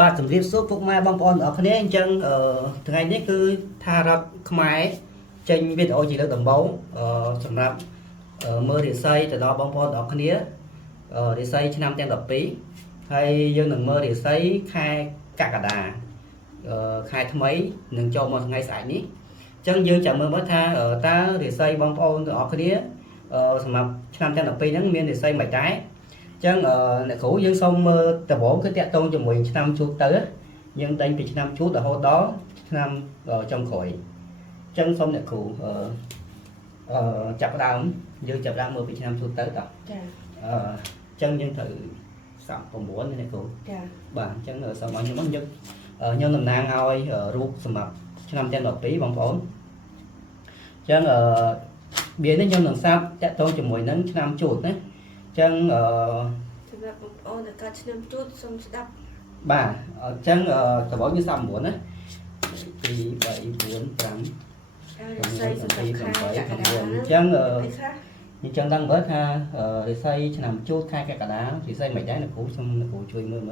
បាទសម្រាប់សួរពុកម៉ែបងប្អូនទាំងអស់គ្នាអញ្ចឹងថ្ងៃនេះគឺថារដ្ឋខ្មែរចេញវីដេអូជាលើកដំបូងសម្រាប់មើលរិស័យទៅដល់បងប្អូនទាំងអស់គ្នារិស័យឆ្នាំទាំង12ហើយយើងនឹងមើលរិស័យខែកក្កដាខែថ្មីនឹងចូលមកថ្ងៃស្អែកនេះអញ្ចឹងយើងចាំមើលថាតើរិស័យបងប្អូនទាំងអស់គ្នាសម្រាប់ឆ្នាំទាំង12ហ្នឹងមានរិស័យមិនដែរចឹងអ្នកគ្រូយើងសូមមើលដំបូងគឺតាក់ទងជាមួយឆ្នាំជូតទៅយើងដេញពីឆ្នាំជូតរហូតដល់ឆ្នាំចុងក្រោយចឹងសូមអ្នកគ្រូចាប់ផ្ដើមយើងចាប់ផ្ដើមមើលពីឆ្នាំជូតទៅតោះចាចឹងយើងត្រូវសាប់9អ្នកគ្រូចាបាទអញ្ចឹងសូមឲ្យខ្ញុំមកខ្ញុំតំណាងឲ្យរូបសម្រាប់ឆ្នាំទាំង12បងប្អូនចឹងវានេះខ្ញុំនឹងសាប់តាក់ទងជាមួយនឹងឆ្នាំជូតណាចឹងសម្រាប់បងប្អូនដែលកើតឆ្នាំជូតសូមស្ដាប់បាទអញ្ចឹងដំបូងយើងសាប់9ណា2 3 4 5រិស័យសម្រាប់ខែកក្កដាអញ្ចឹងដឹងមើលថារិស័យឆ្នាំជូតខែកក្កដារិស័យមិនដែរអ្នកគ្រូសូមអ្នកគ្រូជួយមើល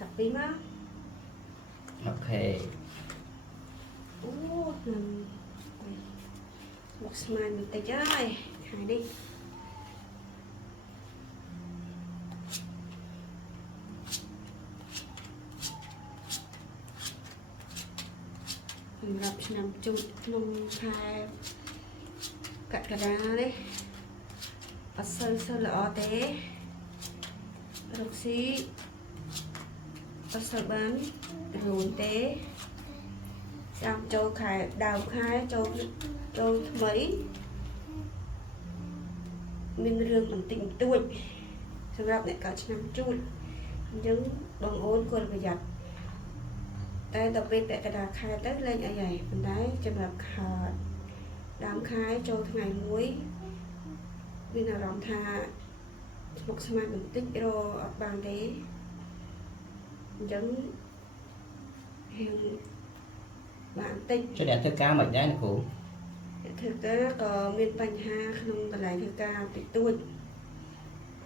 ចាប់ពីមកអូខេអូនឹងមកស្មានបន្តិចហើយខែនេះសម្រាប់ឆ្នាំជូតក្នុងខែកក្កដានេះអត់សូវល្អទេរកស៊ីអត់សូវបានរួនទេចាំចូលខែដើមខែចូលថ្មីមានរឿងបន្តិចបន្តួចសម្រាប់អ្នកកើតឆ្នាំជូតអញ្ចឹងបងអូនគួរប្រយ័ត្នតែដល់ពេលពាក់កណ្ដាលខែទៅលេងអីហើយប៉ុន្តែសម្រាប់ខែដើមខែចូលថ្ងៃមួយមានអារម្មណ៍ថាស្មុគស្មាញបន្តិចរអត់បានទេអញ្ចឹងរៀងបានតិចចុះអ្នកធ្វើការមិនដែរអ្នកគ្រូធ្វើការក៏មានបញ្ហាក្នុងកន្លែងធ្វើការតិចតួច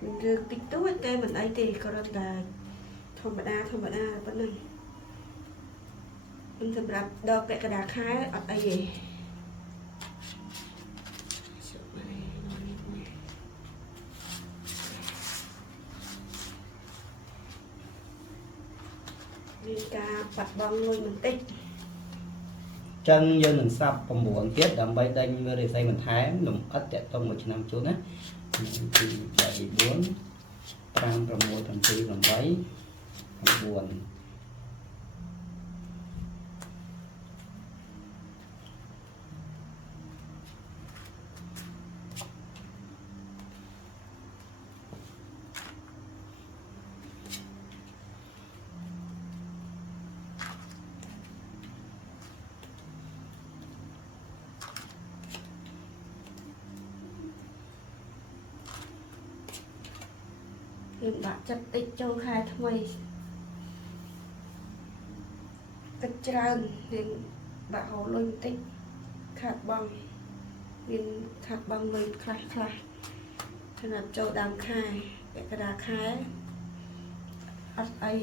មានរឿងតិចតួចតែមិនអីទេគ្រាន់តែធម្មតាប៉ុណ្ណឹងមិនសម្រាប់ដល់ពាក់កណ្ដាលខែអត់អីទេមានការបាត់បង់លុយបន្តិចចឹងយើងនឹងសាប់9ទៀតដើម្បីដេញមើលរិស័យបន្ថែមលំអិតតាក់ទងមួយឆ្នាំជូតណា1 2 3 4 5 6 7 8 9យើងដាក់ចិត្តតិចចូលខែថ្មីគិតច្រើនយើងដាក់ហូរលុយបន្តិចខាត់បងមានខាត់បងលុយខ្លះសម្រាប់ចូលដើមខែពាក់កណ្ដាលខែអត់អី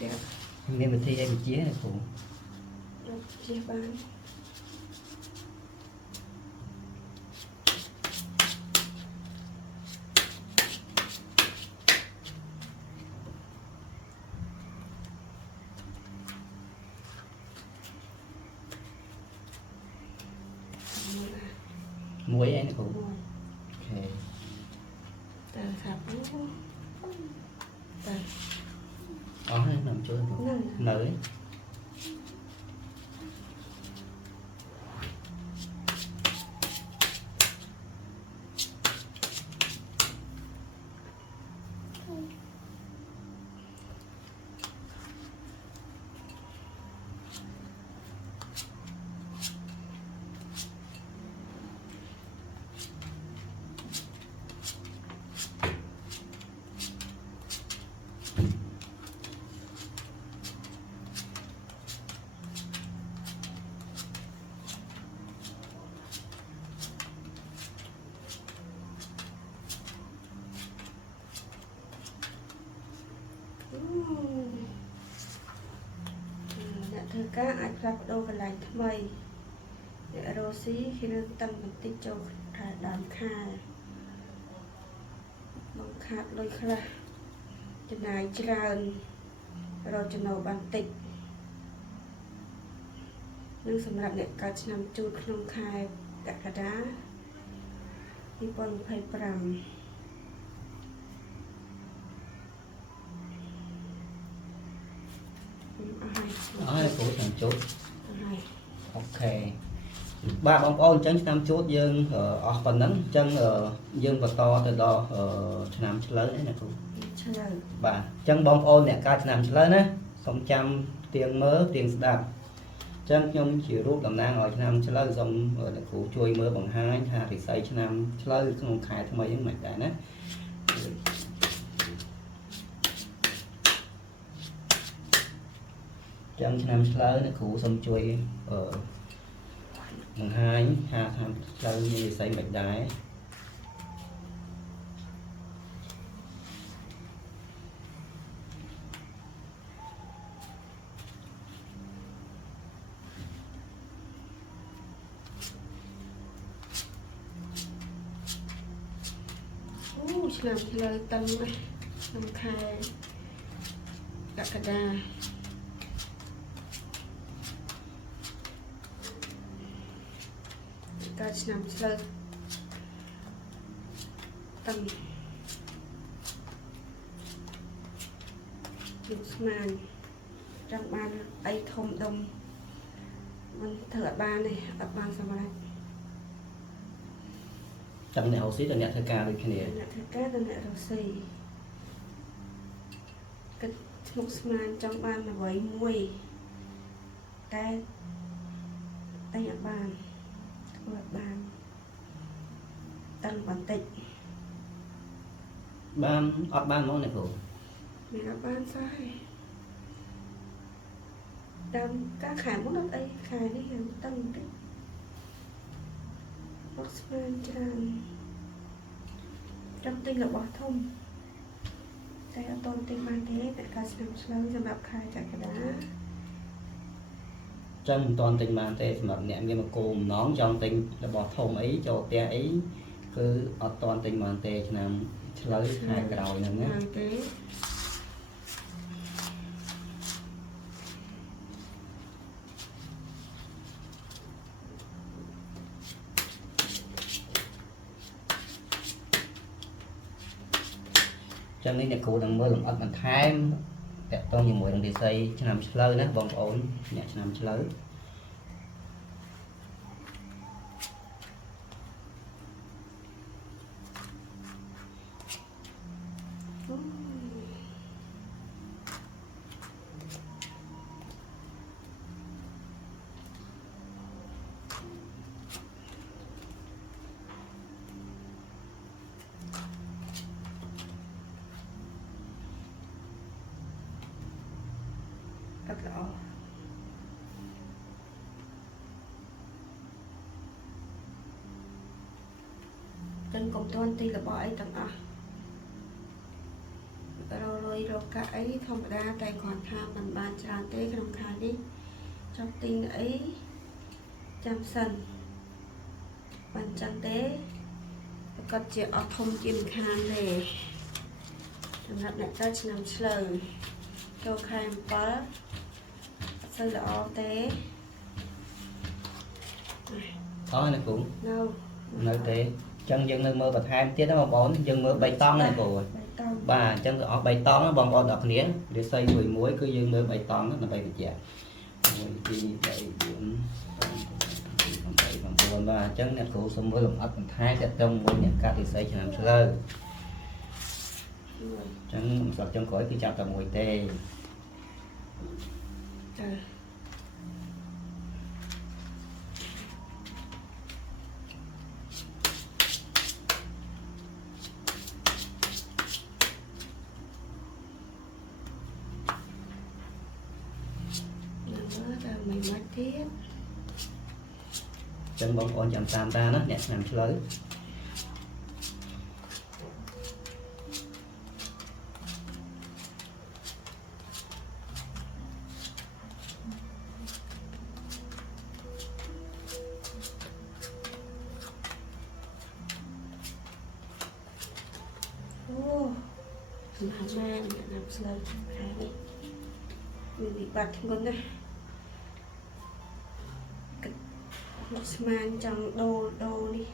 ទេមានវិធីអីបញ្ជាអ្នកគ្រូជាបានមួយឯអ្នកគ្រូអូខេតែថាអូតែអស់ហើយខ្ញុំជួយនៅ ការអាចផ្លាស់ប្ដូរកន្លែងថ្មីអ្នករស់ស៊ីគឺនឹងតាំងបន្តិចចូលខែដើមខែបង្ខាត់លុយខ្លះចំណាយច្រើនរកចំណូលបានតិចនឹងសម្រាប់អ្នកកើតឆ្នាំជូតក្នុងខែកក្កដា2025ឲ្យគ្រូឆ្នាំជូត ហើយ អូខេបាទបងប្អូនអញ្ចឹងឆ្នាំជូតយើងអស់ប៉ុណ្ណឹងអញ្ចឹងយើងបន្តទៅដល់ឆ្នាំឆ្លូវណាគ្រូ ឆ្លើយ បាទអញ្ចឹងបងប្អូនអ្នកកើតឆ្នាំឆ្លូវណាសូមចាំទៀងមើលទៀងស្ដាប់អញ្ចឹងខ្ញុំជារូបតំណាងឲ្យឆ្នាំឆ្លូវសូមអ្នកគ្រូជួយមើលបង្ហាញថារិស័យឆ្នាំឆ្លូវក្នុងខែថ្មីហ្នឹងមិនដែរណាអញ្ចឹងឆ្នាំឆ្លូវអ្នកគ្រូសូមជួយបង្ហាញថាឆ្នាំឆ្លូវមានរិស័យមិនដែរ ឆ្នាំឆ្លើយតឹងណាក្នុងខែកក្កដាកើតឆ្នាំឆ្លើយតឹងយុស្មានចង់បានអីធំដុំមិនធ្វើអត់បានទេអត់បានសម្រាប់ ចាំអ្នករស់ស៊ីទៅអ្នកធ្វើការដូចគ្នា អ្នកធ្វើការទៅអ្នករស់ស៊ីគិតស្មុគស្មាញចង់បានអ្វីមួយតែតែអត់បានធ្វើអត់បានតឹងបន្តិច បានអត់បានមកអ្នកគ្រូ មានអត់បានសោះទេដើមការខែមុនអត់អីខែនេះយើងតឹងបន្តិចស្មុគស្មាញច្រើនចង់ទិញរបស់ធំតែអត់តទិញបានទេតែការឆ្នាំឆ្លូវសម្រាប់ខែកក្កដា ចឹងមិនទាន់ទិញបានទេសម្រាប់អ្នកមានមកគោលបំណងចង់ទិញរបស់ធំអីចូលផ្ទះអីគឺអត់ទាន់ទិញបានទេឆ្នាំឆ្លូវខែក្រោយហ្នឹងណា ហើយទេចឹងនេះអ្នកគ្រូនឹងមើលលម្អិតបន្ថែមតកតងជាមួយនឹងរិស័យឆ្នាំឆ្លូវណាបងប្អូនអ្នកឆ្នាំឆ្លូវ អត់ល្អចឹងកុំទាន់ទីរបស់អីទាំងអស់រលុយរកកាក់អីធម្មតាតែគ្រាន់ថាមិនបានច្រើនទេក្នុងខែនេះចង់ទិញអីចាំសិនបានចឹងទេប្រកាសជាអត់ធំជាមិនខានទេសម្រាប់អ្នកកើតឆ្នាំឆ្លូវចូលខែ7 សូវល្អទេ អស់អ្នកគ្រូ នៅ នៅទេចឹងយើងនៅមើលបន្ថែមទៀតណាបងប្អូនយើងមើល3តង់ណាគ្រូ តង់ បាទអញ្ចឹងទៅអស់3តង់បងប្អូនទាំងគ្នារិស័យមួយគឺយើងមើល3តង់ដើម្បីបញ្ជាក់1 2 3 4 5 6 7 8 9បាទអញ្ចឹងអ្នកគ្រូសូមមើលលម្អិតបន្ថែមតកតងមួយអ្នកកាត់រិស័យឆ្នាំឆ្លូវអញ្ចឹងស្រាប់ចុងក្រោយគឺចាប់តែមួយទេ ចា ដល់មិនមកទៀត ចឹងបងប្អូនចាំតាមតាណាអ្នកឆ្នាំឆ្លូវ ô mà mang làm sợi hai đi mình bị bật luôn nè một man trong đô đi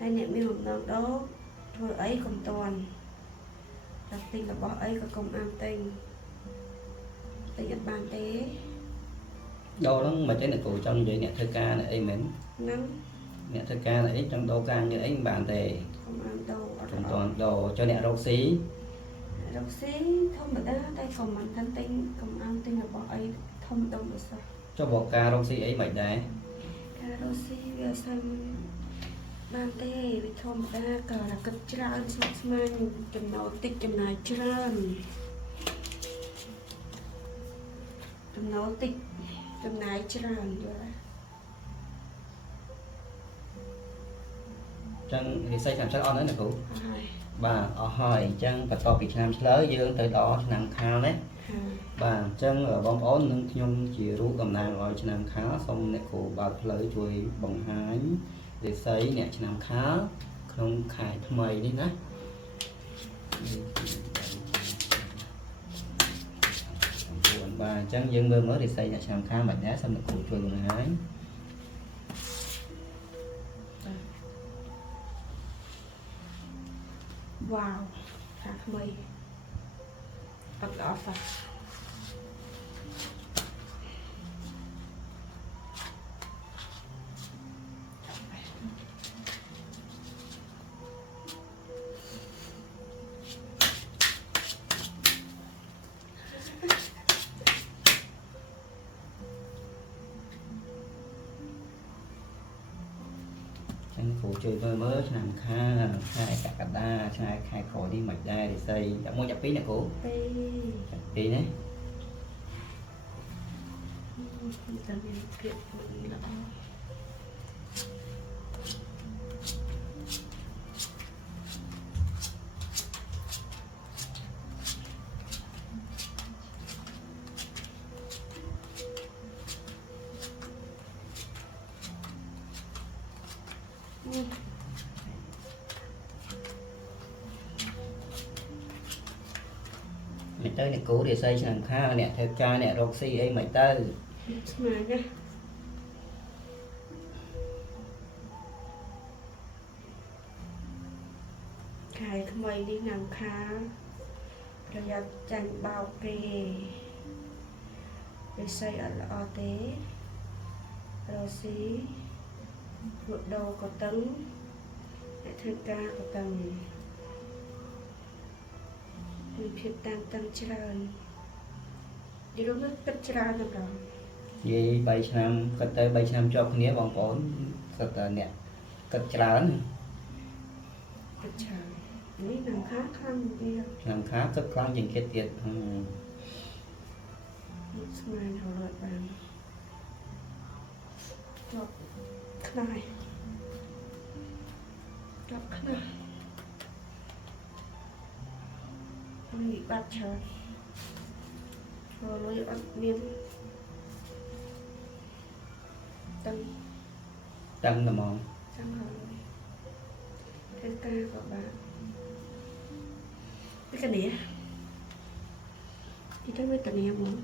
đây nè mình hồng nón đó thôi ấy còn toàn đặc tình là bỏ ấy có công an tình tình nhận bàn tế đâu đó mà cái này cụ trong vậy nè thơ ca này ấy mến năm nè thơ ca này trong đâu ca như ấy bàn tề công an đâu trong toàn đồ cho nè rau xí rau xí không được đó đây còn mình thanh tinh công an tinh là bỏ ấy thông đông được sao cho bộ ca rau xí ấy mày đấy ca rau xí giờ xanh bàn tế bị thông đa cờ là cực trơn sắp man chùm nấu tích chùm này trơn chùm nấu tích chùm này trơn rồi chân thì xây làm sao on nữa nè cụ hai bà ở hỏi chân và to Việt Nam lớn dương tới đó nằm khao đấy bà chân ở bóng ổn nâng nhung chỉ rú cầm nàng rồi cho nằm khá xong nè cụ bà lấy chuối bằng hái để xây nè cho nằm khá không khai thầm mày đi nè bà chân dương mơ mới để xây nè cho nằm khá mà đá xong nè cụ chuối bằng hái wow hạt mây ập ập vào chân phụ chơi mơ mới nằm kha khai cả đa khai khỏi đi mạch đa để xây đã mua chặt phí nè cụ chặt phí đấy mày tới nè cũ để xây làm kha nè theo cha nè roxy ấy mày tới mà nhá khai mây đi nằm khá rồi giờ chanh bao kê rồi xây ở lọ tế rồi xí một đầu có tấn để thân ca có tầng mình phiền tan tăng trơn đi lúc nó cất trơn rồi vì 3 năm cất tới 3 năm cho con nhé bằng vốn cất nè cất trơn cất trơnនេះនឹងខាខ្លាំងវា làm khá cất con dành kết tiệt ស្មានរលត់បានចប់ខ្លាយចប់ខ្លាយនេះបាត់ច្រើនចូលលុយអត់មានតាំង tăng là mòn ចាំហើយធ្វើការក៏បានពីកនេះទីទៅវិញកនេះមក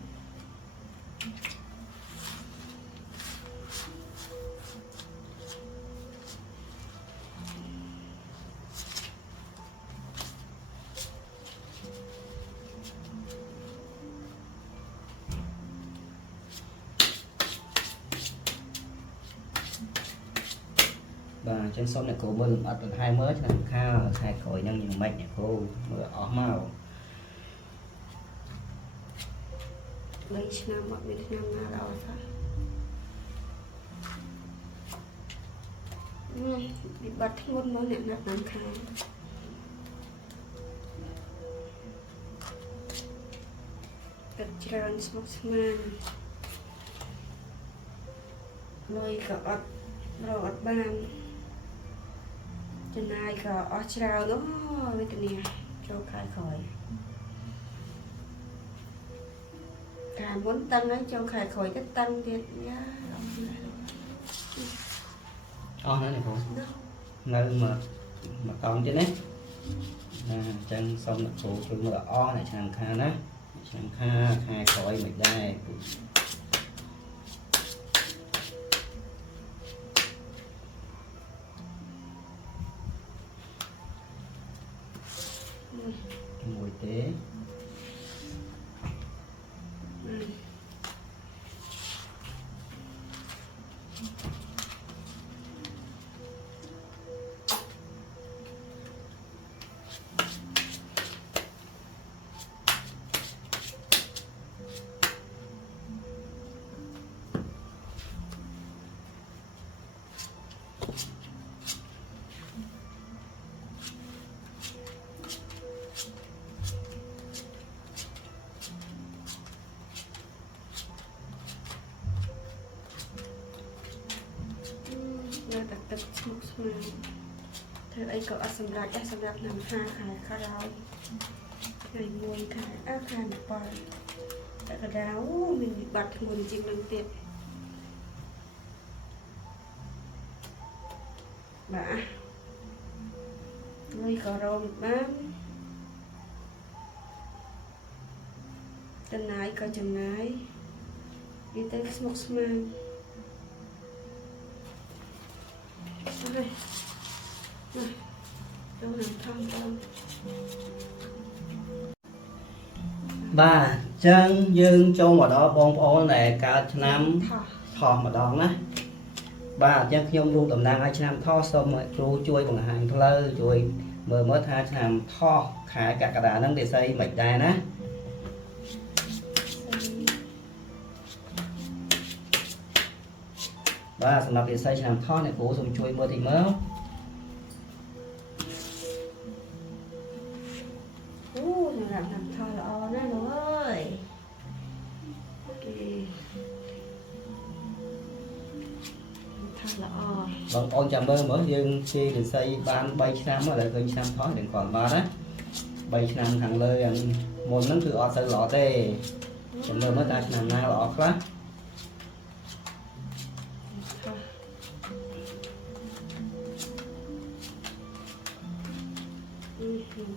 và trên sông này cô bưng ở từ 2 mới làm kha khai khỏi nhân nhiều mạch này cô mở ó màu 3 ឆ្នាំអត់មានឆ្នាំណាដល់សោះពីបាត់ធ្ងន់មកអ្នកណាត់តាមខាងទឹកច្រើនស្មុគស្មាញលុយក៏អត់រកអត់បានចំណាយក៏អស់ច្រើនអូវេទនាចូលខែក្រោយកាលមុនតឹងហើយចូលខែក្រោយទៅតឹងទៀតយ៉ា ó nữa này cô nơi mà mà còn chứ đấy chân xong là số chúng là o này chẳng kha đó chẳng kha khai khỏi mình đây mùi tế tập tập một số thế ấy có sầm rạp nằm ha khai khai đào ngày nguồn khai khai một bài tại cái đáo mình bị bật nguồn chim năng tiệt bả nuôi cò rô một bán chân nái có chân nái đi tới một số này chỗ nào thăm con ba chân dương cho mà đó bông bông này cả năm thò mà đó nè ba chân nhôm luôn tầm năng ai năm thò xong rồi chú chui bằng hàng thơ chui mờ mới tha làm thò khải cả đá nâng để xây mạch đai nè baสำหรับดีไซน์ชามท่อเนี่ยกูสมช่วยเมื่อที่เมื่อโอ้ยหลังทำทอละออแน่เลยโอเคทอละออบ างองจำเบอร์เมื่อยังที่ดีไซน์บ้านใบชามอะไรก็ชามท่อเดี๋ยวก่อนมานะใบชามทางเลยอันมนนั้นคือออสหล่อเต้จำเบอร์เมื่อตาชามหน้าหล่อครับ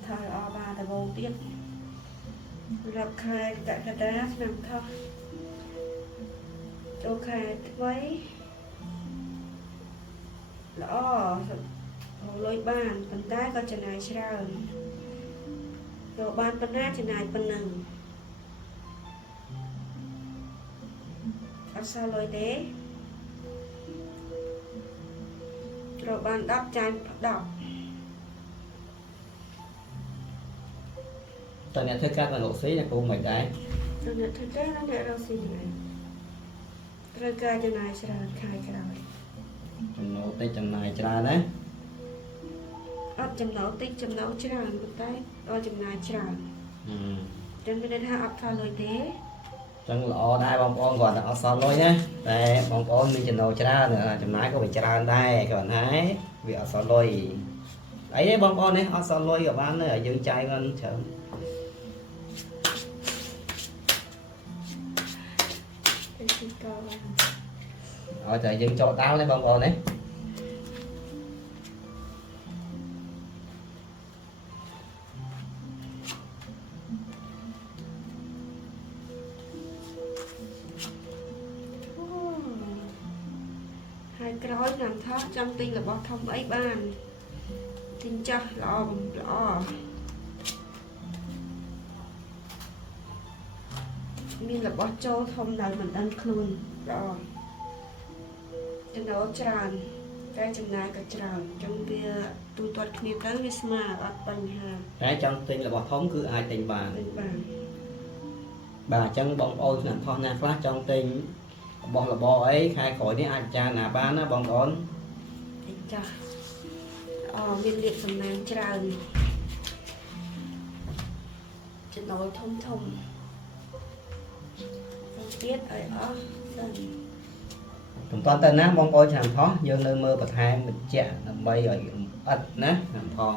ทอละออบาแต่โบเตี้ยรับใครแต่กระดาษนำทอโอเคไว้ละอ้อลอยบ้านปันได้ก็จะนายเช่าโดบ้านปันได้จะนายปันหนึ่งเอาซาลอยเด้โดบ้านดับจานดอก ตอนนี้เธอการมาหลอกซีเนี่ยกูเหมือนได้ ตอนนี้เธอแจ้งแล้วเดี๋ยวเราสิยังไงเรากายจะนายเช่าใครก็ได้ จำโน้ตจำนายจรานะ อดจำเนาติ๊กจำเนาเช่าปันได้อดจำนายเช่าจนไปได้ท่าอับทอลอยเด้ จังหล่อได้บางปอนก่อนเอาซ้อนลอยนะแต่บางปอนมีจำโน้ตจราเนี่ยจำนายก็ไปจราได้ก่อนนะvì ởซ้อนลอยấyบางปอนเนี่ยเอาซ้อนลอยกับบ้านเนี่ยยืนใจมันเฉินở trời dân cho tao lấy bông bò đấy ហើយក្រោយනම්ថាចង់ទិញរបស់ធំអីបានទិញចាស់ល្អល្អមានរបស់ចូលធំដែលមិនដឹងខ្លួនល្អចំណូលច្រើនតែចំណាយក៏ច្រើនអញ្ចឹងវាទូទាត់គ្នាទៅវាស្មើអត់បញ្ហា តែចង់ទិញរបស់ធំគឺអាចទិញបាន បាន បាទអញ្ចឹងបងប្អូនឆ្នាំថោះណាខ្លះចង់ទិញរបស់របរអីខែក្រោយនេះអាចចារណាបានណាបងប្អូន ទិញចាស់មានលាភសំណាងច្រើនចំណូលធំធំទៀតឲ្យអស់សិន ผมตอนเต้นนะบองโอยฉามท้อยืนในมือประทายมันเจ๊ะใบใหญ่อัดนะฉามท้อ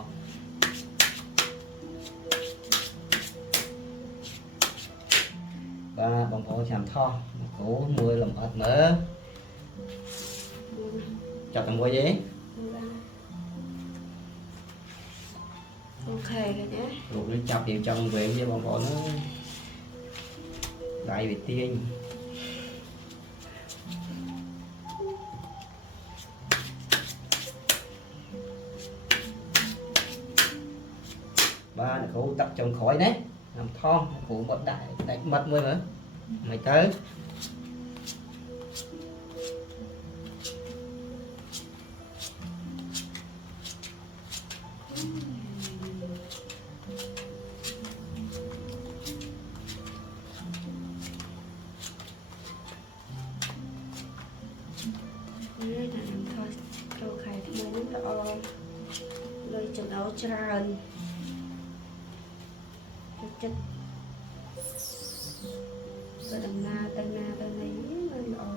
và bongโอยฉามท้อcố mưa làm ớt nữa chọc thằng môi gì ok rồi nhé. Luộc nó chọc vào trong về với bọn nó đại vị tiên ba là khổ tập trong khỏi đấy làm thon của một đại mật mới nữa mày tới đây là làm thôi câu khai thì mới nó đỏ rồi chừng áo tràn chất rồi đầm na tên này rồi đỏ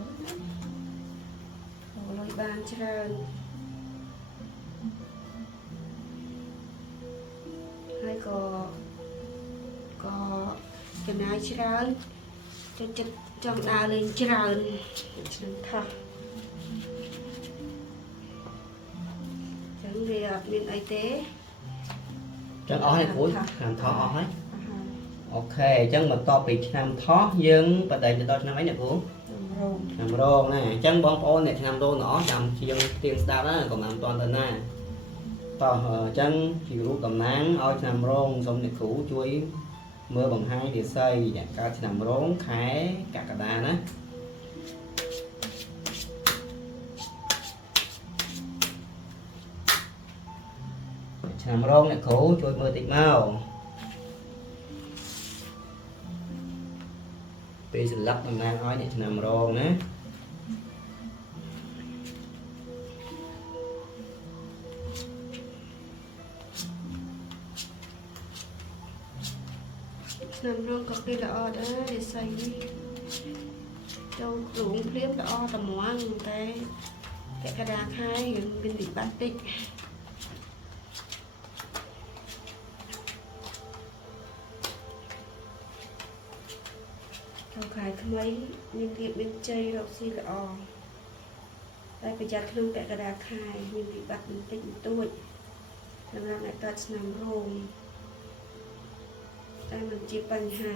rồi bàn tràn hay có cái này tràn cho chất trong đà lên tràn thật chẳng về miền y tế chân ó hay cuối làm thó ó hết ok chân mà to bị làm thó dương và đây là năm ấy nè cô làm rô nè chân bóng ôn này làm rô nó làm chiên tiền sao đó còn làm toàn thân nè to chân chỉ rút tầm nắng oi làm rô xong này cũ chuối mưa bằng hai để xây dạng cao làm rốn khái cả đà đó làm rôn này khổ chui mưa tịt mau bây giờ lắp mình đang nói để làm rôn á làm rôn có cái lọ đó để xây cho đủ phép đó tầm món cái đá khai hiện bên bị bắt tích câu khai không ấy nhưng tiệm bên chơi đâu xí lọ đây phải chặt luôn cái đá khai nhưng bị bắt bên tích tuổi làm ra lại tật làm rôn đây mình chỉ bánh hà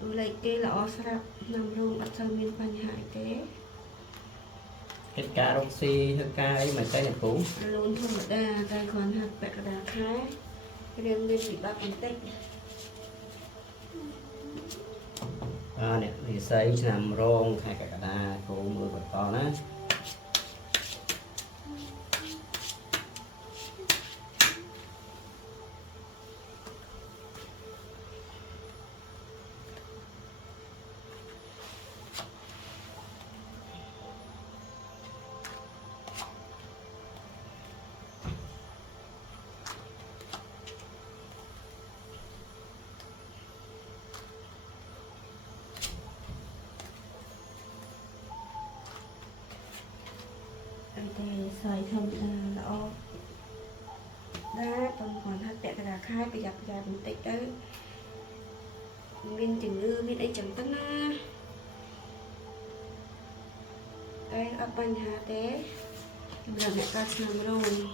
lấy cái lọ sạp nằm luôn bắt sang miền bánh hải tế hết cả roxy hết cả ấy mà cái này cũ luôn không ở đà đây còn hạt bẹt đà khái cái đêm lên bị bắt bằng tích nè thì xây làm rôn hay cả đà cũ mưa bật to đó để xài thơm lọ đá còn còn hạt bẹt đà khai bây giờ mình tích đó miền chừng ngư miền ấy chẳng tân á đây ấp bánh hà tế là mẹ ta làm rồi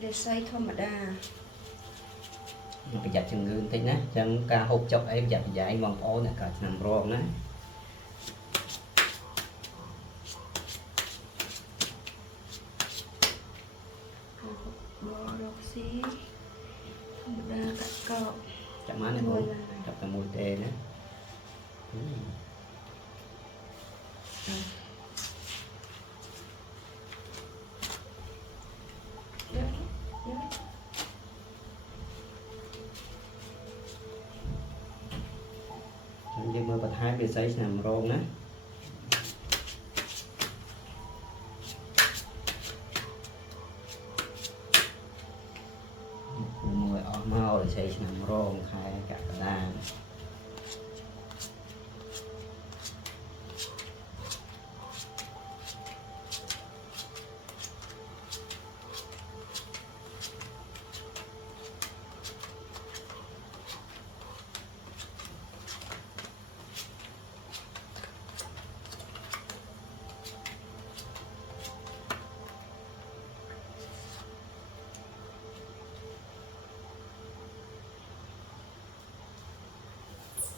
để xây thơm mà đà bây giờ chừng ngư tí nè chân ca hộp chọc ấy bây giờ dạy vòng ố nè cả làm rôn á xí đa cắt cọ chậm má này cô chọc cái mùi tê nữa nhưng mà bật hai bị xây làm rôn á mau để xây làm rôn khai cả đà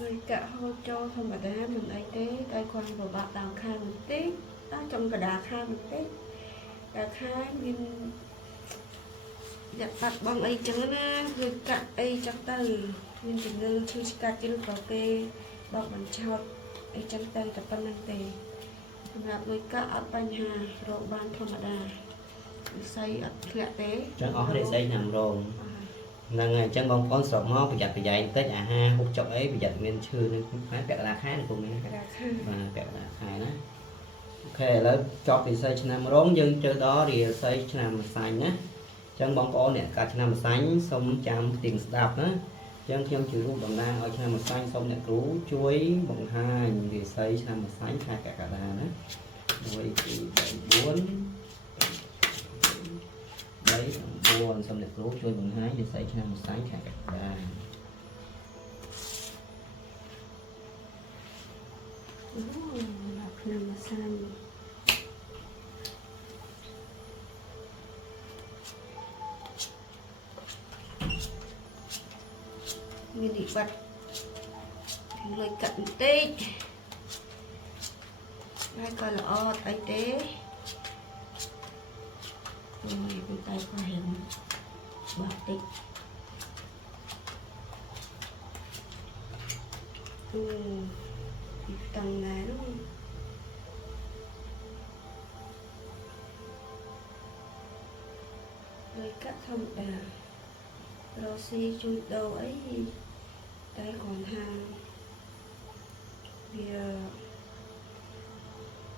ហើយកាក់ហូរចូលធម្មតាមិនអីទេតែគាត់ពិបាកដើមខែបន្តិចដល់ចំកណ្ដាលខែបន្តិចតែខែមានយ៉ាប់បាត់បងអីចឹងណាគឺកាក់អីចឹងទៅមានជំងឺឈឺឆ្កាត់ឬក៏គេបោកបញ្ឆោតអីចឹងទៅតែប៉ុណ្្នឹងទេសម្រាប់លុយកាក់អត់បញ្ហារកបានធម្មតាវិស័យអត់ធ្លាក់ទេ ចឹងអស់រិស័យឆ្នាំរងហ្នឹងហើយអញ្ចឹងបងប្អូនស្រុកមកប្រយ័ត្នប្រយែងតិចអាហារហូបចុកអីប្រយ័ត្នមានឈឺនឹងខែពាក់កណ្ដាលខែណាពុំមែន កណ្ដាលខែ បាទពាក់កណ្ដាលខែណាអូខេឥឡូវចប់រិស័យឆ្នាំរងយើងចូលដល់រិស័យឆ្នាំម្សាញ់ណាអញ្ចឹងបងប្អូនអ្នកកាត់ឆ្នាំម្សាញ់សូមចាំទៀងស្ដាប់ណាអញ្ចឹងខ្ញុំជារូបតំណាងឲ្យឆ្នាំម្សាញ់សូមអ្នកគ្រូជួយបង្ហាញរិស័យឆ្នាំម្សាញ់ខែកក្កដាណា1 2 3 4 3 9សូមអ្នកគ្រូជួយបង្ហាញរិស័យឆ្នាំម្សាញ់ខែកក្កដា អូដល់ឆ្នាំម្សាញ់មាននិបត្តិលុយកាក់បន្តិចហើយក៏ល្អអត់អីទេអូយប៉ុន្តែក៏ហែងបាក់តិចតាំងណានោះលុយកាក់ធម្មតារកស៊ីជួយដូរអីតែគ្រាន់ថាវា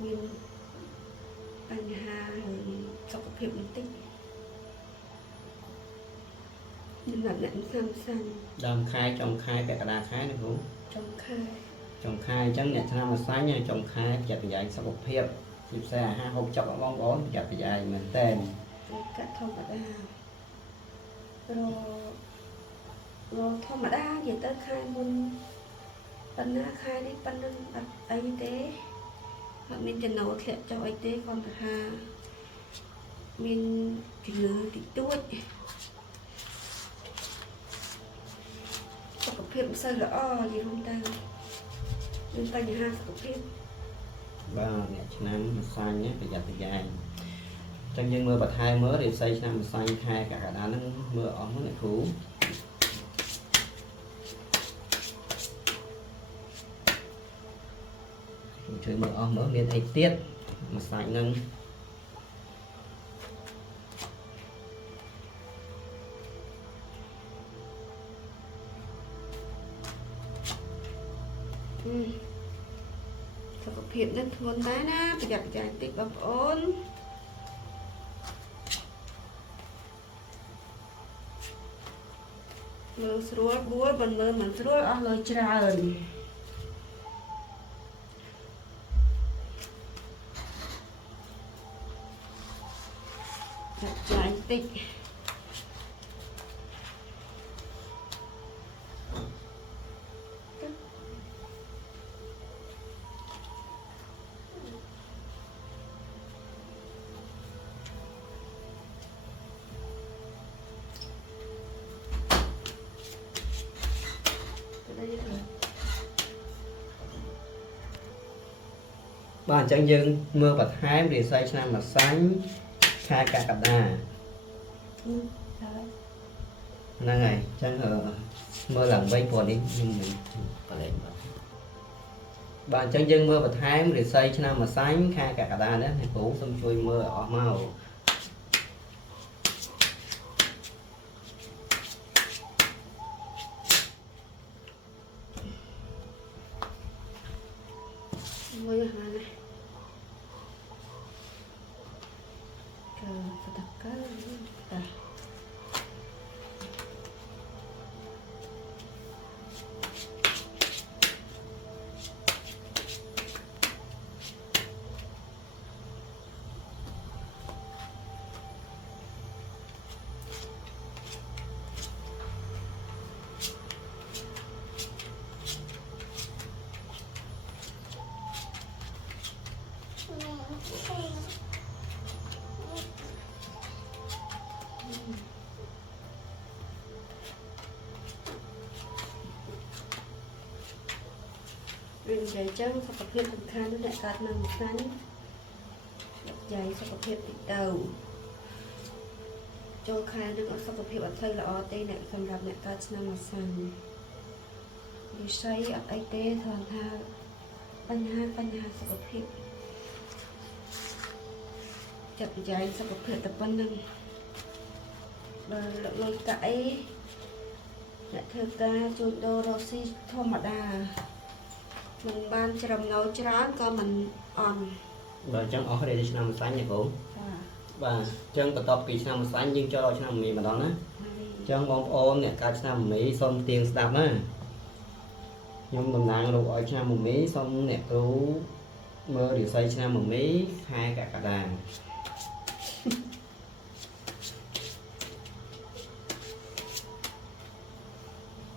មានបញ្ហាសុខភាពបន្តិចសម្រាប់អ្នកសំខាន់ ដើមខែចុងខែពាក់កណ្ដាលខែណាគ្រូ ចុងខែ ចុងខែអញ្ចឹងអ្នកឆ្នាំម្សាញ់ចុងខែប្រយ័ត្នប្រយែងសុខភាពជាពិសេសអាហារហូបចុករបស់បងប្អូនប្រយ័ត្នប្រយែងមែនតើ កាត់ធម្មតារធម្មតានិយាយទៅខែមុនប៉ុណ្ណាខែនេះប៉ុណ្ណឹងអត់អីទេអត់មានចំណូលធ្លាក់ចុះអីទេគាត់ថាមានជំងឺតិចតួចសុខភាពមិនសូវល្អនិយាយរួមទៅមានបញ្ហាសុខភាព បាទអ្នកឆ្នាំម្សាញ់ប្រយ័ត្នប្រយែងអញ្ចឹងយើងមើលបន្ថែមមើលរិស័យឆ្នាំម្សាញ់ខែកក្កដាហ្នឹងមើលអស់មកអ្នកគ្រូជួយមើលអស់មើលមានអីទៀតម្សាញ់ហ្នឹងសុខភាពនឹងធ្ងន់ដែរណាប្រយ័ត្នប្រយែងតិចបងប្អូនមើលស្រួលបួលមិនមើលមិនស្រួលអស់លុយច្រើនចាក់ចាយតិចបាទអញ្ចឹងយើងមើលបន្ថែមរិស័យឆ្នាំម្សាញ់ខែកក្កដាហ្នឹងហើយអញ្ចឹងមើលឡើងវិញព្រោះនេះខ្ញុំមិនបលែងបាទអញ្ចឹងយើងមើលបន្ថែមរិស័យឆ្នាំម្សាញ់ខែកក្កដានេះអ្នកគ្រូសូមជួយមើលអស់មកមួយអាណាក៏តកកតា រឿងនិយាយចឹងសុខភាពសំខាន់អ្នកកើតនៅមួយឆ្នាំនិយាយសុខភាពតិចទៅចូលខែនឹងអត់សុខភាពអត់ទៅល្អទេអ្នកសម្រាប់អ្នកកើតឆ្នាំអាសានវិស័យអត់អីទេគ្រាន់ថាបញ្ហាសុខភាពចាត់វិจัยសុខភាពតែប៉ុណ្្នឹងបើលុយកាក់អីអ្នកធ្វើការជួញដូររកស៊ីធម្មតាមិនបានចំណូលច្រើនក៏មិនអន់ បើអញ្ចឹងអស់គ្នាទៅឆ្នាំម្សាញ់ណាគ្រូ បាទអញ្ចឹងបន្ទាប់ពីឆ្នាំម្សាញ់យើងចូលដល់ឆ្នាំមីម្ដងណាអញ្ចឹងបងប្អូនអ្នកកើតឆ្នាំមីសូមទៀងស្ដាប់ណាខ្ញុំតំណាងលោកឲ្យឆ្នាំមីសូមអ្នកគ្រូមើលរាសីឆ្នាំមីខែកក្កដាខ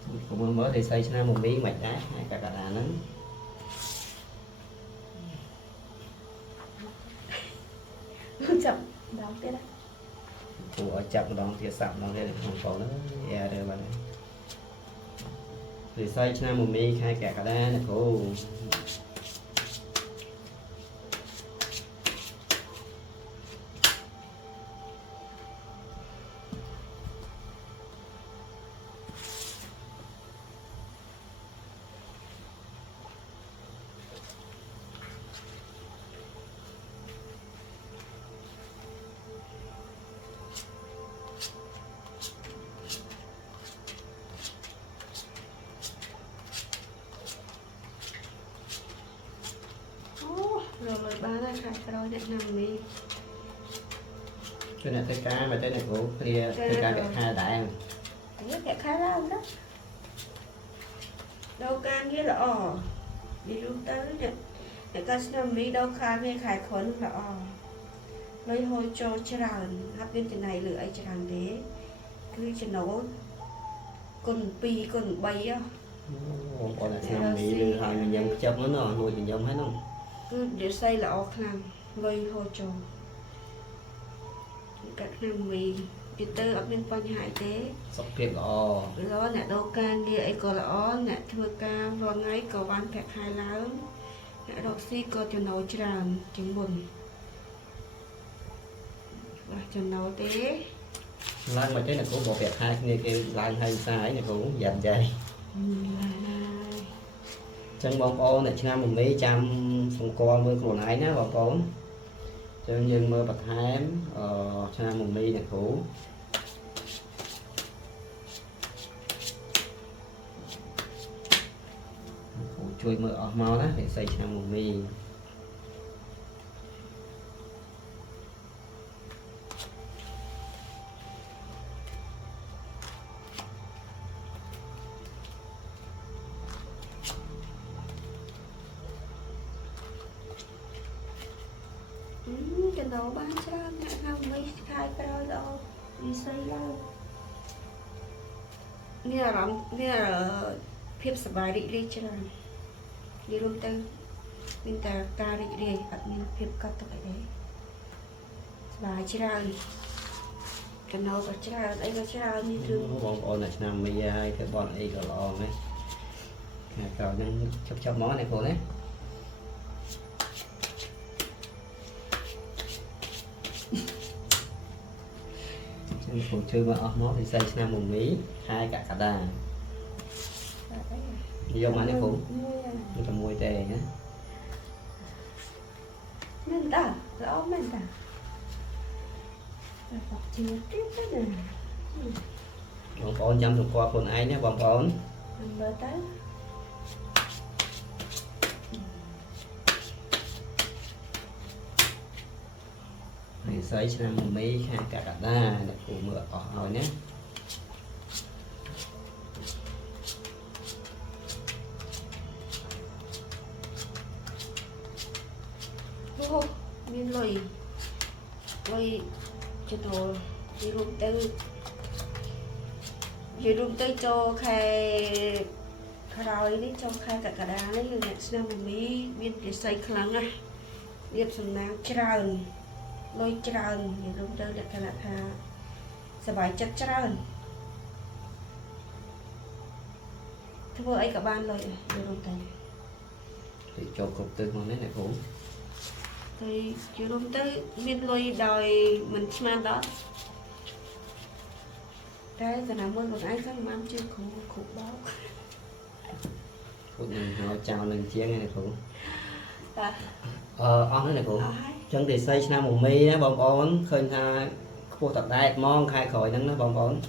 ្ញុំមើលរាសីឆ្នាំមីមិនដែរខែកក្កដាហ្នឹង ចាប់ដល់ទៀតណា គួរឲ្យចាប់ម្ដងទៀតសាប់ម្ដងទៀតបងប្អូនយ៉ារើបាទរិស័យឆ្នាំមីខែកក្កដាណាគ្រូរលយបានហើយខែក្រោយអ្នកណាមី គឺអ្នកធ្វើការមកទៅអ្នកគ្រូគ្នាធ្វើការកខែដែរ នេះគេខែឡើងណាដល់ការងារល្អនិយាយទៅអ្នកកើតឆ្នាំមីដល់ការងារខែខុនល្អលុយហូរចូលច្រើនអត់មានចំណៃលើអីច្រើនទេគឺចំណូលគុណ2គុណ3 បងប្អូនអ្នកឆ្នាំមីឬហើយញញឹមខ្ជិបហ្នឹងណាលួចញញឹមហើយហ្នឹង គឺនិស្ស័យល្អខ្លាំងលុយហូរចូលកាត់ឆ្នាំមីពីទៅអត់មានបញ្ហាអីទេ សុខភាពល្អ ល្អអ្នកដូរការងារអីក៏ល្អអ្នកធ្វើការរាល់ថ្ងៃក៏បានប្រាក់ខែឡើងអ្នករកស៊ីក៏ចំណូលច្រើនជាងមុនបាទចំណូលទេ ឡើងមកទៅអ្នកគ្រូบอกប្រាក់ខែគ្នាគេឡើងហើយផ្សាយអ្នកគ្រូយ៉ាប់យ៉ៃ ចឹងបងប្អូនអ្នកឆ្នាំមីចាំសង្កល់មើលខ្លួនឯងណាបងប្អូនចឹងយើងមើលបន្ថែមឆ្នាំមីអ្នកគ្រូជួយមើលអស់មកណារិស័យឆ្នាំមី ចំណូលបានច្រើនអ្នកណាមីខែក្រោយល្អវិស័យឡើងមានអារម្មណ៍មានភាពសប្បាយរីករាយច្រើននិយាយរួមទៅមានតែការរីករាយអត់មានភាពកត់ទុកអីទេសប្បាយច្រើនចំណូលក៏ច្រើនអីក៏ច្រើនមានរឿង បងប្អូនអ្នកឆ្នាំមីហើយធ្វើបនអីក៏ល្អណាស់ខែក្រោយហ្នឹងជប់មកអ្នកគ្រូណា ผมchơi mà ở nó thì xây năm một mí hai cả cả đà vô mà nó cũng nó mùi tè nhá mình ta rõ mình ta bọc chưa tiếp thế này bọn con chăm được qua con ấy nhé bọn con mình bơ tới thì xây năm một mí hai cả đà để phụ mượn ở rồi nhé miên lùi cho đồ đi rụng tư cho khai rồi đi trong khai cả đá đấy là nhận xem mình mới biết để xây kháng à biết sầm nắng trơn lôi trơn thì rụng tư để cái là tha sẽ bài chất trơn thưa ấy cả ban rồi rụng tư thì cho cục từ món này cũ thì chưa đúng tới viên lôi đòi mình man đó cái nào mới một ai khác mà ăn chưa khổ báo cục mình họ chào lần chia này cũ à on này cũ chân thì xây năm một mi á bông ổn khơi tha cô tập đại mong khai khỏi nó bông ổn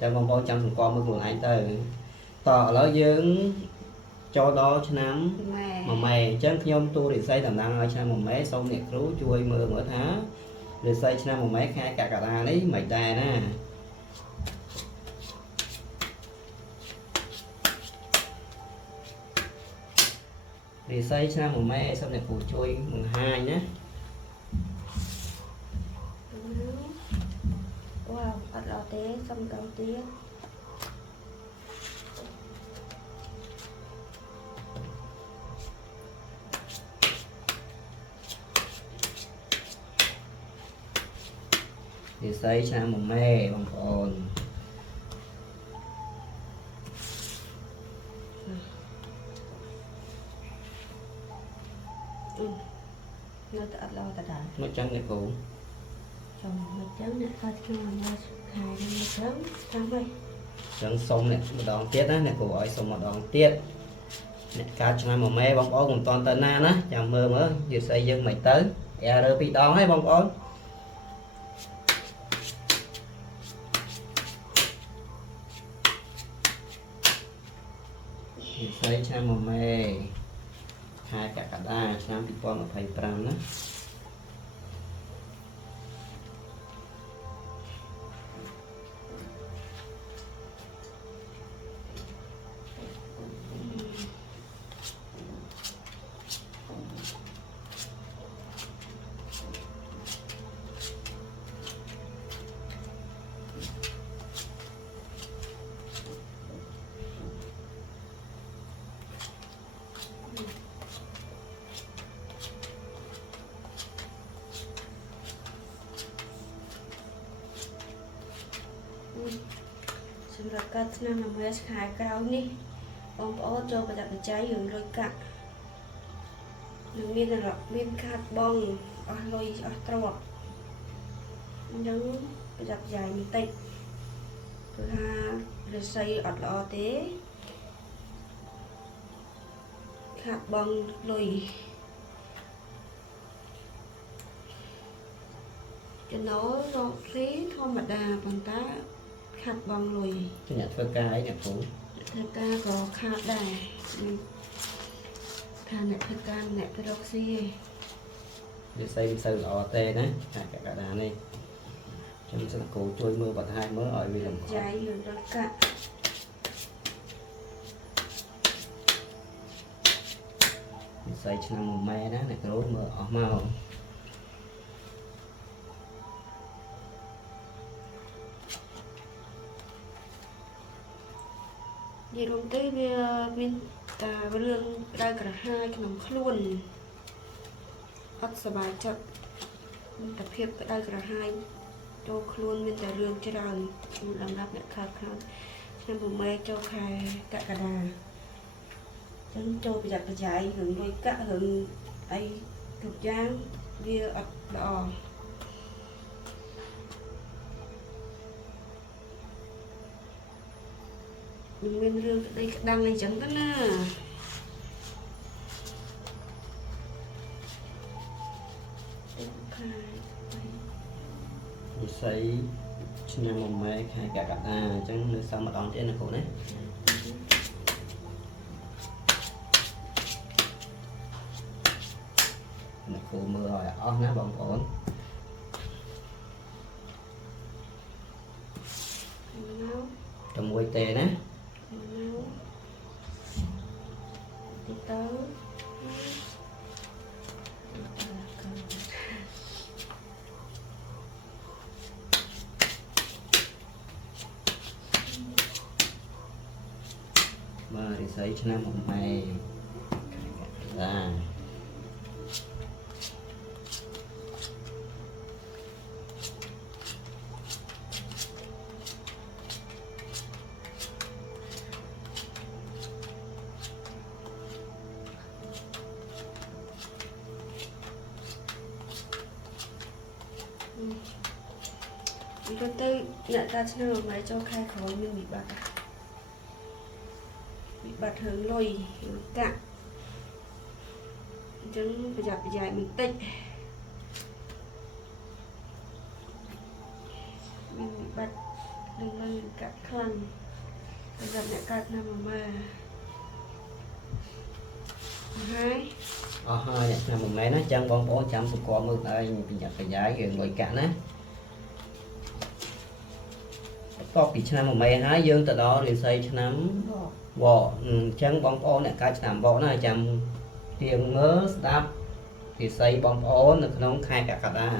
trong bông ổn trong con mới của anh tới tỏ lỡ dưỡng cho đó năm mà mày chân nhôm tu để xây tầm năng ở trong một mấy sông nhiệt rú chui mưa mở thá để xây năm một mấy khai cả ra đấy mày đài nè thì xây sang một mấy xong này phụ chui mùng 2 nhé wow ăn lò té xong đầu tía thì xây sang một mê bằng ồn nó tự lo ta đã nó trắng này cũ xong nó trắng này coi cho nó hai nó trắng trắng vậy trắng sông này một đòn tiết á này cũ ở sông một đòn tiết này cá cho một mê bóng ố cùng toàn tên na á chào mơ mới vừa xây dựng mày tới rồi bị đòn hay bóng ố xây sang một mê hai cả đa sang bị con một thầy pram đóសម្រាប់កាត់ឆ្នាំមួយខែក្រោយនេះបងប្អូនចូលប្រដាប់បច្ច័យរឿងលុយកាក់នឹងមានខាតបងអស់លុយអស់ទ្រព្យអញ្ចឹងប្រដាប់បច្ច័យបន្តិចគឺថារស័យអត់ល្អទេខាតបងលុយចំណូលរកស៊ីធម្មតាប៉ុន្តែខាត់បងលុយ cho nhận thơ ca ấy nè cũ ធ្វើការក៏ខាតដែរថាអ្នកធ្វើការអ្នកទៅរកស៊ីឯង để xây sơ lọ tê đấy cả đà này trong sân cổ trôi mưa bật hai mới ở vì làm ចៃរឿងរកកាក់ xây năm một mê đó này cũ mưa ở màu និយាយរួមទៅវាមានតែរឿងដៅក្រហាយក្នុងខ្លួនអត់សប្បាយចិត្តមានតែភាពក្តៅក្រហាយចូលខ្លួនមានតែរឿងច្រើនសម្រាប់អ្នកខាតខាតឆ្នាំ6ចូលខែកក្កដាចឹងចូលប្រយ័ត្នប្រយែងរឿងលុយកាក់រឿងអីគ្រប់យ៉ាងវាអត់ល្អមានរឿងក្តីក្តាំងអីចឹងទៅណា xây năm một mê hai cả chẳng nơi sau mà đón trên là cũ đấy mà cũ mưa rồi ó ná bóng ổn trong môi tê nè mà thì xây cho năm một mày ra ទៅទៅអ្នកតាឆ្នាំមួយចូលខែក្រោយមានវិបត្តិរឿងលុយកាក់អញ្ចឹងប្រយ័ត្នប្រយែងបន្តិចមានវិបត្តិរឿងលុយកាក់ខ្លាំងសម្រាប់អ្នកកើតឆ្នាំម៉ាហើយ អស់ហើយអ្នកឆ្នាំមួយម៉ែណាចឹងបងប្អូនចាំសង្កត់មើលឲ្យប្រយ័ត្នប្រយែងរឿងលុយកាក់ណាបន្ទាប់ពីឆ្នាំមួយម៉ែហើយយើងទៅដល់រាសីឆ្នាំវកអញ្ចឹងបងប្អូនអ្នកកើតឆ្នាំវកណាចាំទៀងមើលស្ដាប់រាសីបងប្អូននៅក្នុងខែកក្កដា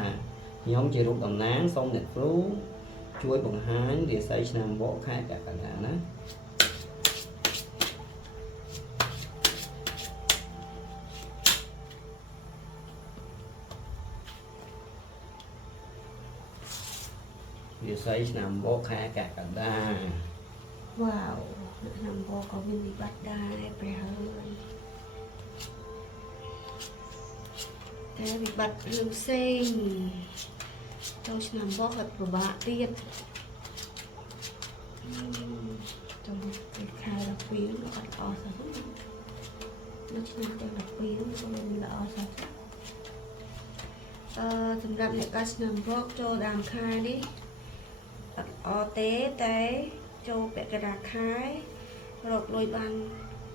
ខ្ញុំជារូបតំណាងសូមអ្នកគ្រូជួយបង្ហាញរាសីឆ្នាំវកខែកក្កដាណារាសីឆ្នាំវកខែកក្កដា វ៉ាវឆ្នាំវកក៏មានវិបត្តិដែរព្រះហើយតែវិបត្តិរឿងផ្សេងចូលឆ្នាំវកក៏ពិបាកទៀតចូលពេលខែ12នោះអត់អស់សោះនៅឆ្នាំទាំង12នោះក៏មានល្អសោះសម្រាប់អ្នកកើតឆ្នាំវកចូលដើមខែនេះអត់អទេតែចូលពាក់កណ្ដាលខែរកលុយបាន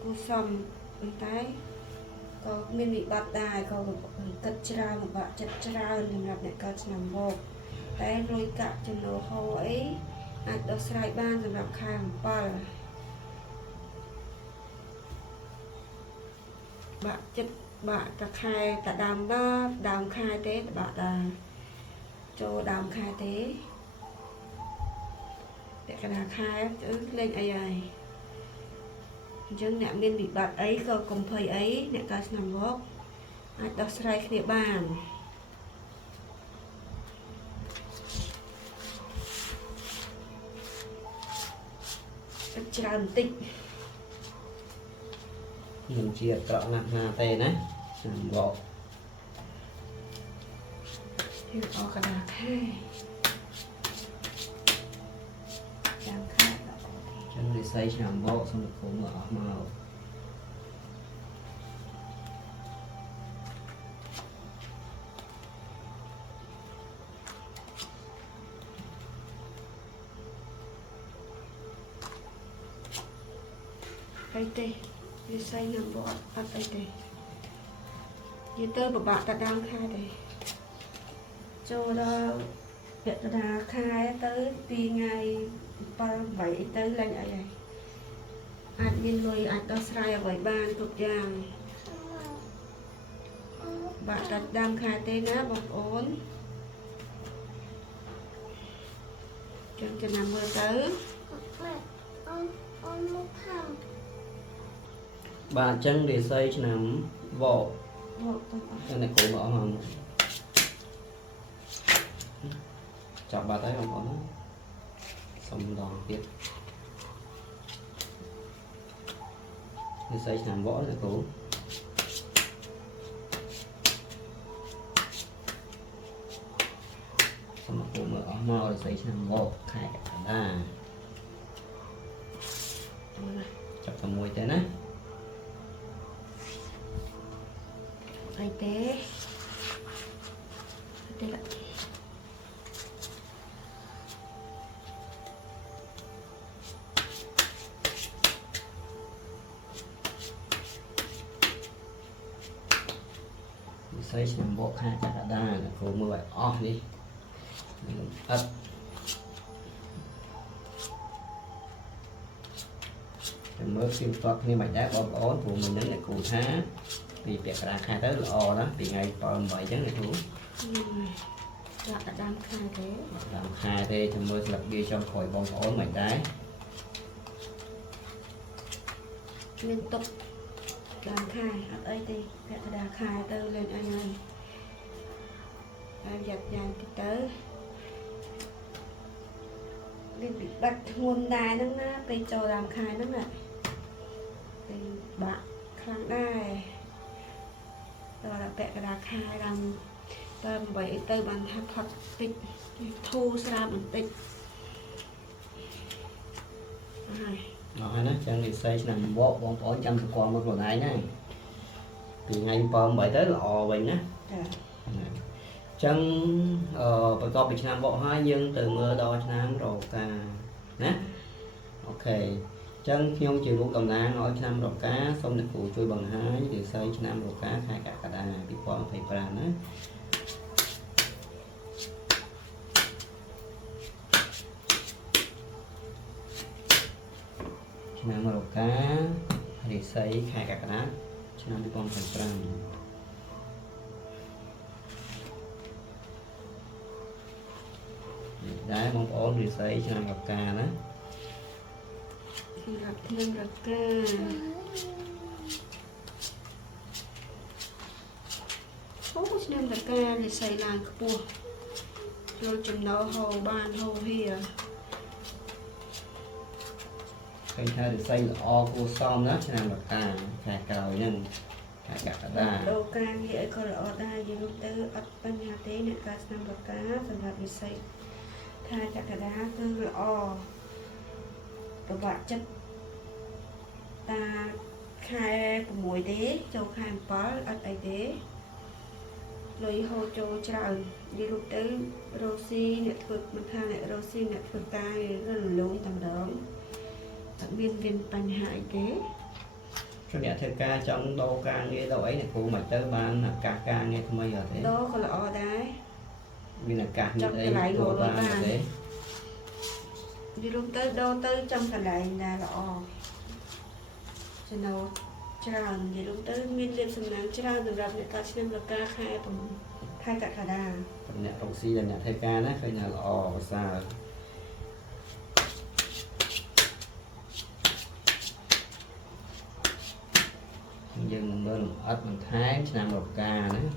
គួរសមប៉ុន្តែក៏មានវិបត្តិដែរក៏គិតច្រើនលំបាកចិត្តច្រើនសម្រាប់អ្នកកើតឆ្នាំវកតែលុយកាក់ចំណូលហូរអីអាចដោះស្រាយបានសម្រាប់ខែ7បាក់ចិត្តបាក់តែខែតែដើមខែទេបាក់ដែរចូលដើមខែទេពាក់កណ្ដាលខែលេងអីហើយអញ្ចឹងអ្នកមានវិបត្តិអីក៏កុំភ័យអីអ្នកកើតឆ្នាំវកអាចដោះស្រាយគ្នាបានច្រើនបន្តិចខ្ញុំជាអាក្រក់ណាស់ណាទេណាឆ្នាំវក thì có cả đà khe đàm khe chân đi xâyឆ្នាំវកxong rồi mở màu đây tê đi xây nằm bộ bắt đây tê như tơ của bạn ta đang khai đây cho đó việc là khai tới đi ngày 7 tới lên ở đây anh nhìn người anh có sai ở bảy ban thuộc dạng bạn ta đang khai tên á bọc ốn cho nằm mưa tới bà chân đi xâyឆ្នាំវក cái này cũng mở mà chọc bà thấy không có xong đòn tiếp đi xâyឆ្នាំvõ này cũng xong rồi cũng mở màu để xâyឆ្នាំvõ khai cả đà chọc tầm mùi thế này đây té đây là xâyឆ្នាំវកខែកក្កដាគ្រូមើលឲ្យអស់នេះអត់ចាំមើលពីផ្ទាត់គ្នាមិនដែរបងប្អូនព្រោះមិញហ្នឹងអ្នកគ្រូថាពីពាក់កណ្ដាលខែទៅល្អណាស់ពីថ្ងៃ7 8អញ្ចឹងអ្នកគ្រូដាក់កដាំខែទេដើមខែទេចាំមើលស្លឹកវាចុងក្រោយបងប្អូនមិនដែរមានទុកដើមខែអត់អីទេពាក់កណ្ដាលខែទៅលេងអីហើយហើយយ៉ាប់យ៉ាងទៅមានវិបត្តិធ្ងន់ដែរហ្នឹងណាពេលចូលដើមខែហ្នឹងណាពេលបាក់ខ្លាំងដែរតើពាក់កណ្ដាលខែដល់7 8ទៅបានថាផុតតិច thu ra một tích rồi nó chẳng thì xây nằm bộ bọn bỏ trăm sọc con một lần này nhá từ ngày bơm bảy tới lọ mình á chân bà con bị nam bộ hai nhưng từ mưa đo nam rồi cả nè ok chân nhông chiều lúc cầm nang nói nam rồi cá xong được phụ chui bằng hai thì xây nam rồi cá hai cả đà bị quan phải bàn á nam rồi cá thì xây hai cả đá nam bị quan phải bàn đá mong ổn thì xây cho nam gặp ca đó gặp thêm gặp ca phố nam gặp ca thì xây làng cua rồi chùm nấu hồ ban hồ hìa cái thay thì xây là o cô xong đó cho nam gặp ca khai cầu nhân khai cả đá đồ ca nghĩa có là ở đây như lúc tới ấp bên nhà tế này ca nam gặp ca rồi gặp thì xây khai cả đá cứ là o đồ bạc chất ta khai của mũi đế châu khai một bó ở đây đế rồi hồ châu trời đi lúc tới Rosie nè thuộc mình khai lại Rosie nè thuộc cai rất là lớn tầm đó tận biên viên bánh hại đế cho nhà theo ca trong đô ca nghe đâu ấy này cô mà tới ban là ca nghe không bao giờ thế đó còn là ở đấy vì là ca như đấy của ban là thế đi lúc tới đâu tới trong cái này là o cho nào tràn thì lúc tới miên liên sừng nắng tràn được gặp những cá chim là ca khai bằng khai cả đà nhà đồng si là nhà theo ca đó phải nhà là o và xa dừng mưa làm ớt bằng thái nam đầu ca nữa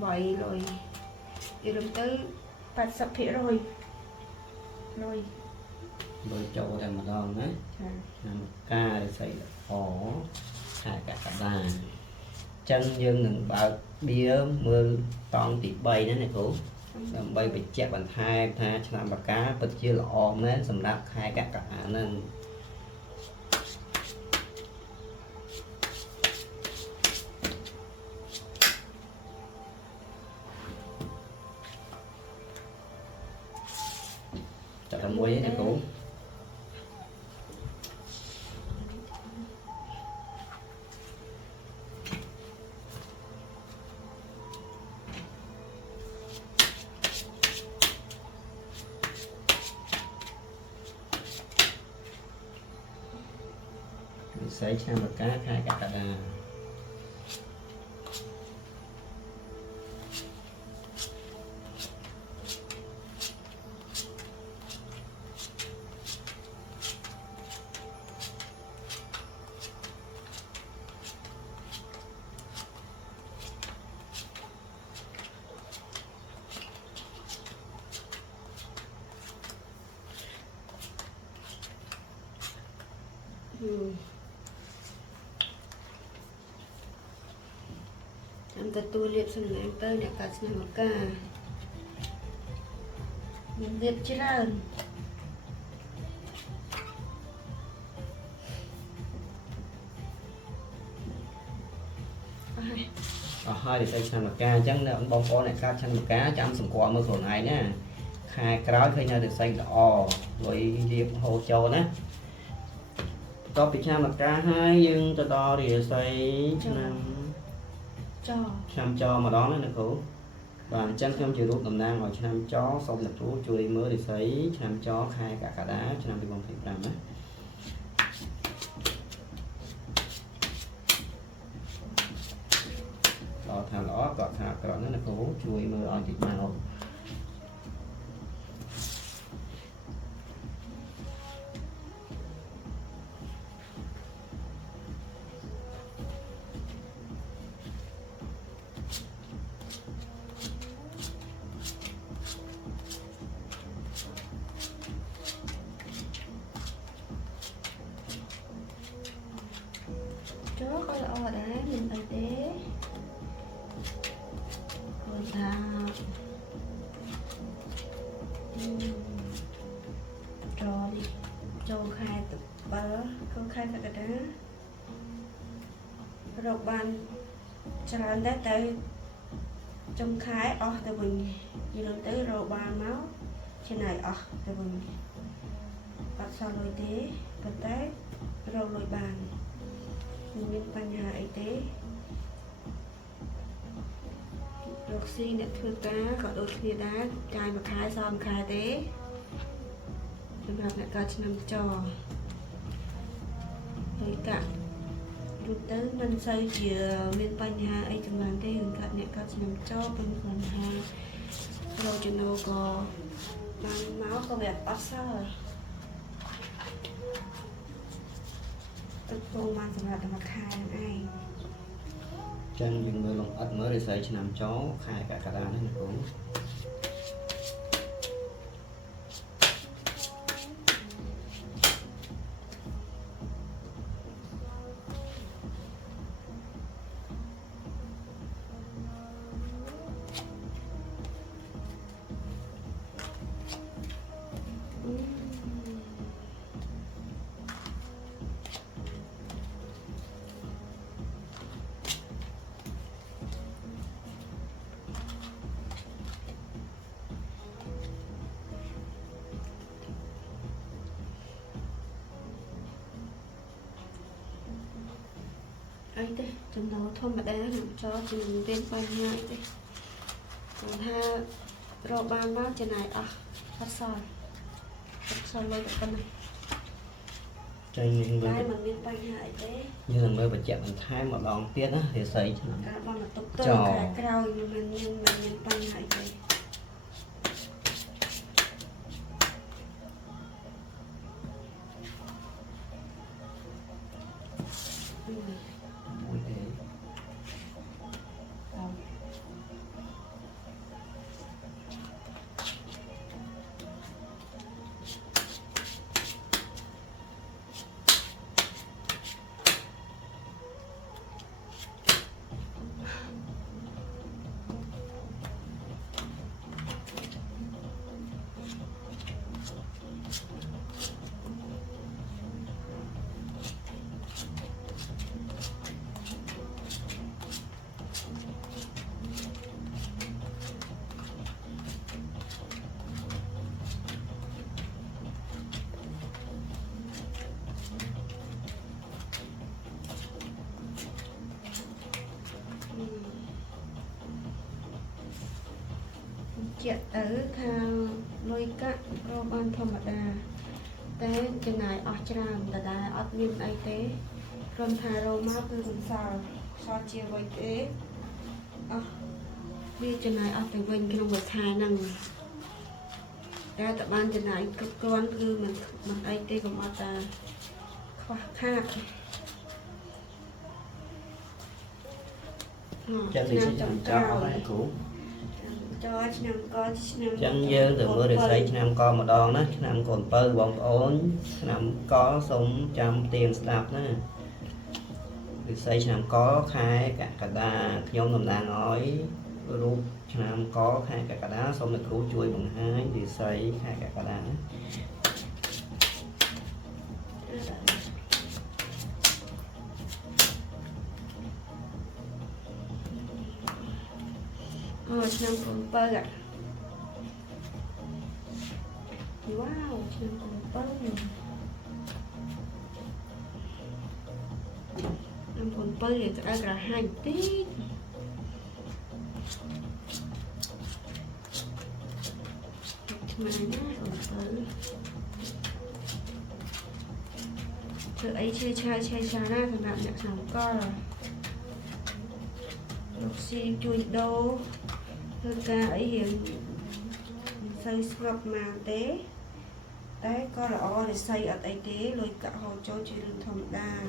vậy rồi thì lúc tới bắt sắp hết rồi rồi chỗ đây mà đòn đấy nam ca để xây là khó hai cả đà chân dương ngừng bảo bia mưa toàn tỷ bay nữa này cô làm bay bị chẹt bàn thai tha cho làm bạc cá bật chia là ôm đấy sầm đạp hai cả nên chặt làm muối này cô xây sang một cá khai cả đà em ta tu liệp xong rồi em tới nè cá chim một ca mình liệp chứ ra hai thì xây sang một ca chẳng là ông bông có này ca sang một cá chăm sủng quả mưa sổ này nhá khai cái khi nhau được xây là o rồi liệp hồ châu nhé có bị cha một ca hai nhưng cho đo thì xây năm cho mà đó nó cũ và chân không chịu đốt tầm nang rồi năm chó xong là chú chui mới để sấy năm chó khai cả đá cho năm bị bông thịt làm đấy đó thằng đó còn thằng còn nó cũ chui mới on thịt nào banច្រើនដែរទៅចុងខែអស់ទៅវិញយើងទៅរកបានមកចំណាយអស់ទៅវិញអត់សល់លុយទេប៉ុន្តែរកលុយបានមិនមានបញ្ហាអីទេរកស៊ីអ្នកធ្វើការក៏ដូចគ្នាដែរចាយមួយខែសល់មួយខែទេសម្រាប់អ្នកកើតឆ្នាំចលុយកាក់យូរទៅមិនសូវជាមានបញ្ហាអីចំណានទេរឿងកាត់អ្នកកាត់ឆ្នាំចោប៉ុន្តែបញ្ហារកចំណូលក៏បានមកក៏វាអត់សល់ទឹកពងបានសម្រាប់តែមួយខែហ្នឹងឯង ចឹងយើងមើលលំអិតមើលរិស័យឆ្នាំចខែកក្កដានេះណាកូន អីទេចំណូលធម្មតាខ្ញុំចូលជាមានបញ្ហាអីទេគាត់ថារកបានមកចំណាយអស់អត់សល់លុយតែប៉ុណ្ណឹង ចឹងយើងមើ តែ ល មិនមានបញ្ហាអីទេ យើងមើលបញ្ជាក់បន្ថែមម្ដងទៀតណារិស័យឆ្នាំ ការបានមកទុកទៅខែក្រោយមិនមានបញ្ហាអីទេ មួយទេ ជាក់ទៅថាលុយកាក់រកបានធម្មតាតែចំណាយអស់ច្រើនដដែលអត់មានអីទេគ្រាន់ថារកមកគឺមិនសល់ជាអ្វីទេអស់វាចំណាយអស់ទៅវិញក្នុងមួយខែហ្នឹងតែតបានចំណាយគ្រប់គ្រាន់គឺមិនអីទេកុំអត់តាខ្វះខាត ចឹងរិស័យឆ្នាំចអស់ហើយគ្រូ choឆ្នាំកឆ្នាំ ចឹងយើងទៅមើលរិស័យឆ្នាំកម្ដងណាឆ្នាំកូនបើបងប្អូនឆ្នាំកសូមចាំទៀងស្ដាប់ណារិស័យឆ្នាំកខែកក្កដាខ្ញុំតំណាងឲ្យរូបឆ្នាំកខែកក្កដាសូមលោកគ្រូជួយបង្ហាញរិស័យខែកក្កដាណា ឆ្នាំ7 wow ឆ្នាំ7 năm 7 thì sẽ ra hai tí mà nó từ ấy chơi ra thì làm nhạc sống co rồi lục xi chui đâu hơn ca ấy hiện xây sập mà té đấy có là để xây ở đây té lôi cả hồ cho chuyện thầm đa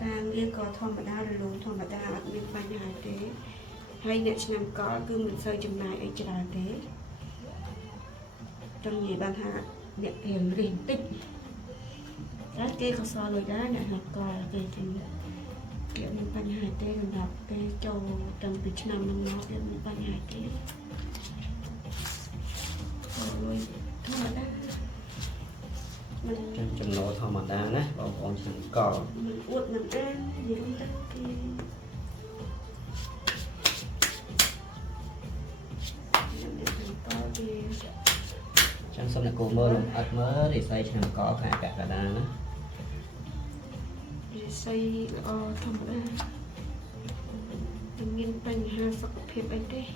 càng liên có thầm đa là luôn thầm đa ở bên phải nhà té hay nhận năm có cứ mình xây chừng này ấy chỉ là té trong gì ban hạ nhận tiền liền tích đó kia có so rồi đó nhận học cò về thì kiểu mình ban hạ té mình đọc cái châu trong Việt Nam mình nói kiểu mình ban hạ té rồi thôi mà đó ចំណូលធម្មតាណាបងប្អូនឆ្នាំក mình uất mình ăn gì không tất kia ចឹងសូមអ្នកគូមើលអត់មើលរិស័យឆ្នាំកខែកក្កដាណា thì xây thầm ra đừng nghiên bệnh hà sọc phiệp anh đấy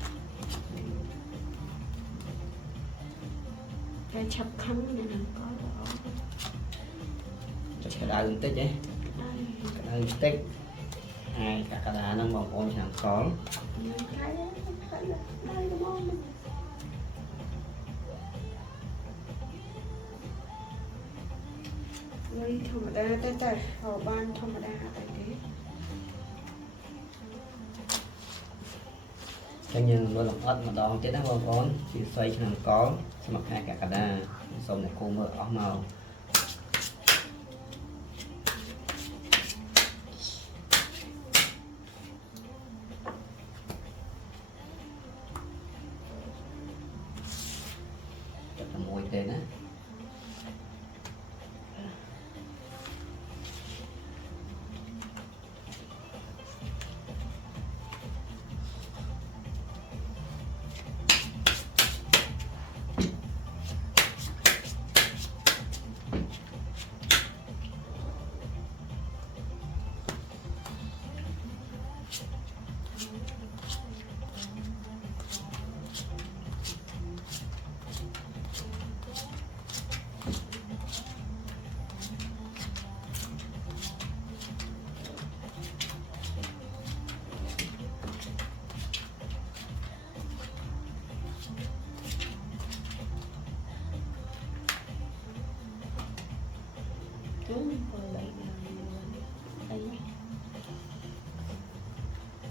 cái chập khăn này là có đó ចុចក្តៅបន្តិចហ៎ក្តៅបន្តិចហើយកក្កដាហ្នឹងបងប្អូនឆ្នាំក cái đây đúng không đây thầm ra tới tại họ ban thầm ra tại đấy ចឹងយើងមើលលម្អិតម្ដងទៀតណាបងប្អូនជាស្អីឆ្នាំកសម្រាប់ខែកក្កដាសូមអ្នកគូមើលអស់មកតែមួយទេណា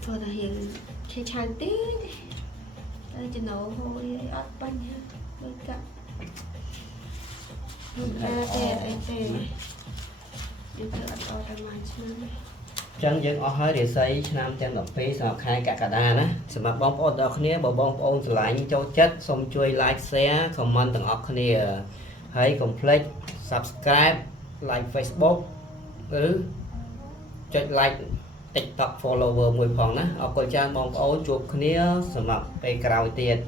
vừa là hiện chơi chán tí đây chỉ nấu thôi ớt bánh đôi cặp ra tè tè những cái ớt ở trong màn xưa ចឹងយើងអស់ហើយរិស័យឆ្នាំទាំង12សម្រាប់ខែកក្កដាណាសម្រាប់បងប្អូនទាំងអស់គ្នាបើបងប្អូនស្រឡាញ់ចូលចិត្តសូមជួយ like share comment ទាំងអស់គ្នាហើយកុំភ្លេច subscribe like Facebook ឬចុច like TikTok follower មួយផងណាអរគុណច្រើនបងប្អូនជួបគ្នាសម្រាប់ពេលក្រោយទៀត